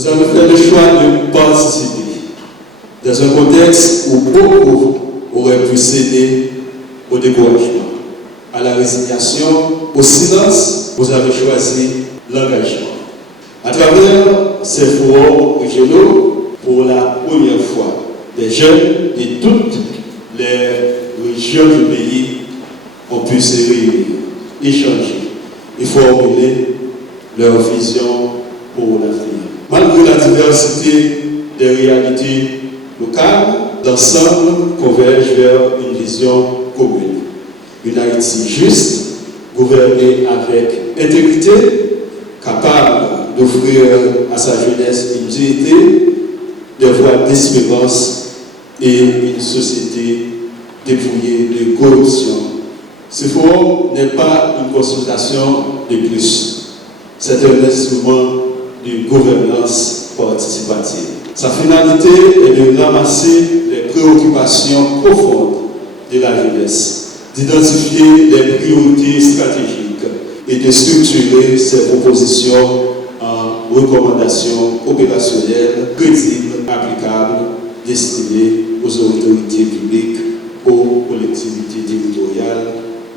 Vous avez fait le choix de participer dans un contexte où beaucoup auraient pu céder au découragement, à la résignation, au silence. Vous avez choisi l'engagement. À travers ces forums régionaux, pour la première fois, des jeunes de toutes les régions du pays ont pu se réunir, échanger et formuler leur vision pour l'avenir. Malgré la diversité des réalités locales, l'ensemble converge vers une vision commune. Une Haïti juste, gouvernée avec intégrité, capable d'offrir à sa jeunesse une dignité, des voies d'espérance et une société dépouillée de corruption. Ce forum n'est pas une consultation de plus. C'est un instrument de gouvernance participative. Sa finalité est de ramasser les préoccupations profondes de la jeunesse, d'identifier les priorités stratégiques et de structurer ses propositions en recommandations opérationnelles, crédibles, applicables, destinées aux autorités publiques, aux collectivités territoriales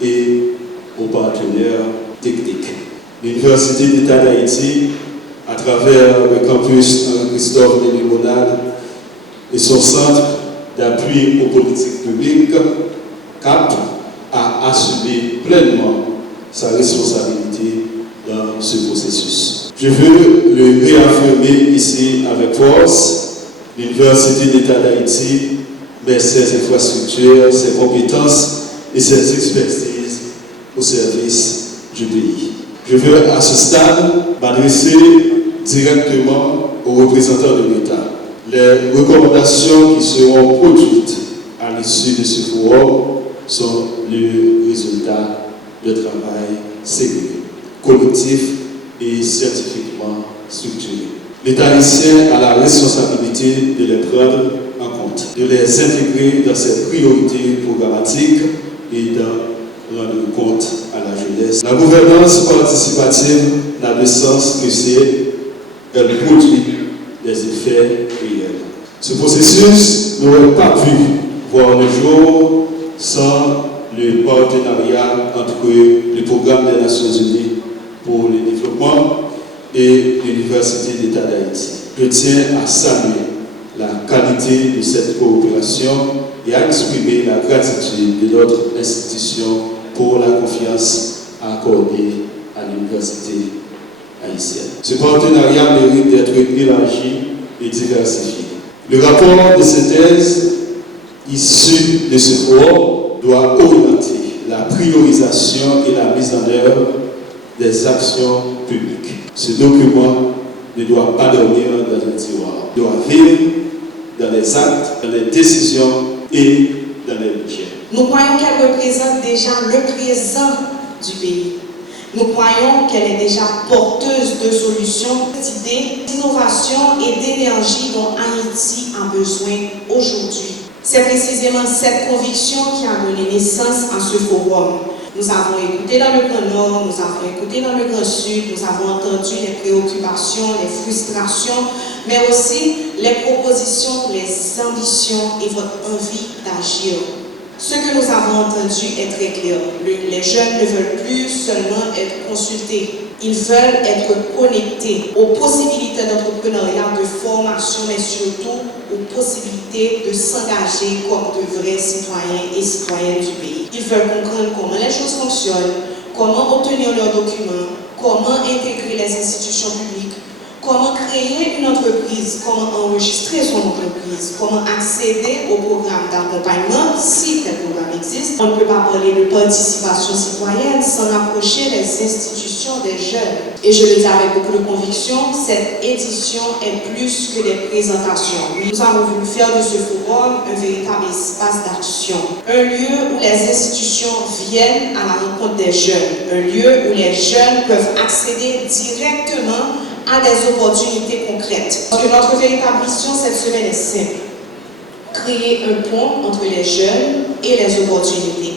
et aux partenaires techniques. L'Université d'État d'Haïti, à travers le campus Henri-Christophe de Limonade et son centre d'appui aux politiques publiques, CAP, a assumé pleinement sa responsabilité dans ce processus. Je veux le réaffirmer ici avec force. L'Université d'État d'Haïti met ses infrastructures, ses compétences et ses expertises au service du pays. Je veux à ce stade m'adresser directement aux représentants de l'État. Les recommandations qui seront produites à l'issue de ce forum sont le résultat de travail sérieux, collectif et scientifiquement structuré. L'État haïtien a la responsabilité de les prendre en compte, de les intégrer dans ses priorités programmatiques et d'en rendre compte à la jeunesse. La gouvernance participative n'a de sens que si elle produit des effets réels. Ce processus n'aurait pas pu voir le jour sans le partenariat entre le Programme des Nations Unies pour le développement et l'Université d'État d'Haïti. Je tiens à saluer la qualité de cette coopération et à exprimer la gratitude de notre institution pour la confiance accordée à l'Université haïtienne. Ce partenariat mérite d'être élargi et diversifié. Le rapport de synthèse issu de ce forum doit orienter la priorisation et la mise en œuvre des actions publiques. Ce document ne doit pas dormir dans un tiroir. Il doit vivre dans les actes, dans les décisions et dans les budgets. Nous croyons qu'elle représente déjà le présent du pays. Nous croyons qu'elle est déjà porteuse de solutions, d'idées, d'innovation et d'énergie dont Haïti a besoin aujourd'hui. C'est précisément cette conviction qui a donné naissance à ce forum. Nous avons écouté dans le Grand Nord, nous avons écouté dans le Grand Sud, nous avons entendu les préoccupations, les frustrations, mais aussi les propositions, les ambitions et votre envie d'agir. Ce que nous avons entendu est très clair. Les jeunes ne veulent plus seulement être consultés. Ils veulent être connectés aux possibilités d'entrepreneuriat, de formation, mais surtout aux possibilités de s'engager comme de vrais citoyens et citoyennes du pays. Ils veulent comprendre comment les choses fonctionnent, comment obtenir leurs documents, comment intégrer les institutions publiques, comment créer une entreprise, comment enregistrer son entreprise, comment accéder au programme d'accompagnement, si tel programme existe. On ne peut pas parler de participation citoyenne sans rapprocher les institutions des jeunes. Et je le dis avec beaucoup de conviction, cette édition est plus que des présentations. Nous avons voulu faire de ce forum un véritable espace d'action, un lieu où les institutions viennent à la rencontre des jeunes, un lieu où les jeunes peuvent accéder directement à des opportunités concrètes. Parce que notre véritable mission cette semaine est simple. Créer un pont entre les jeunes et les opportunités.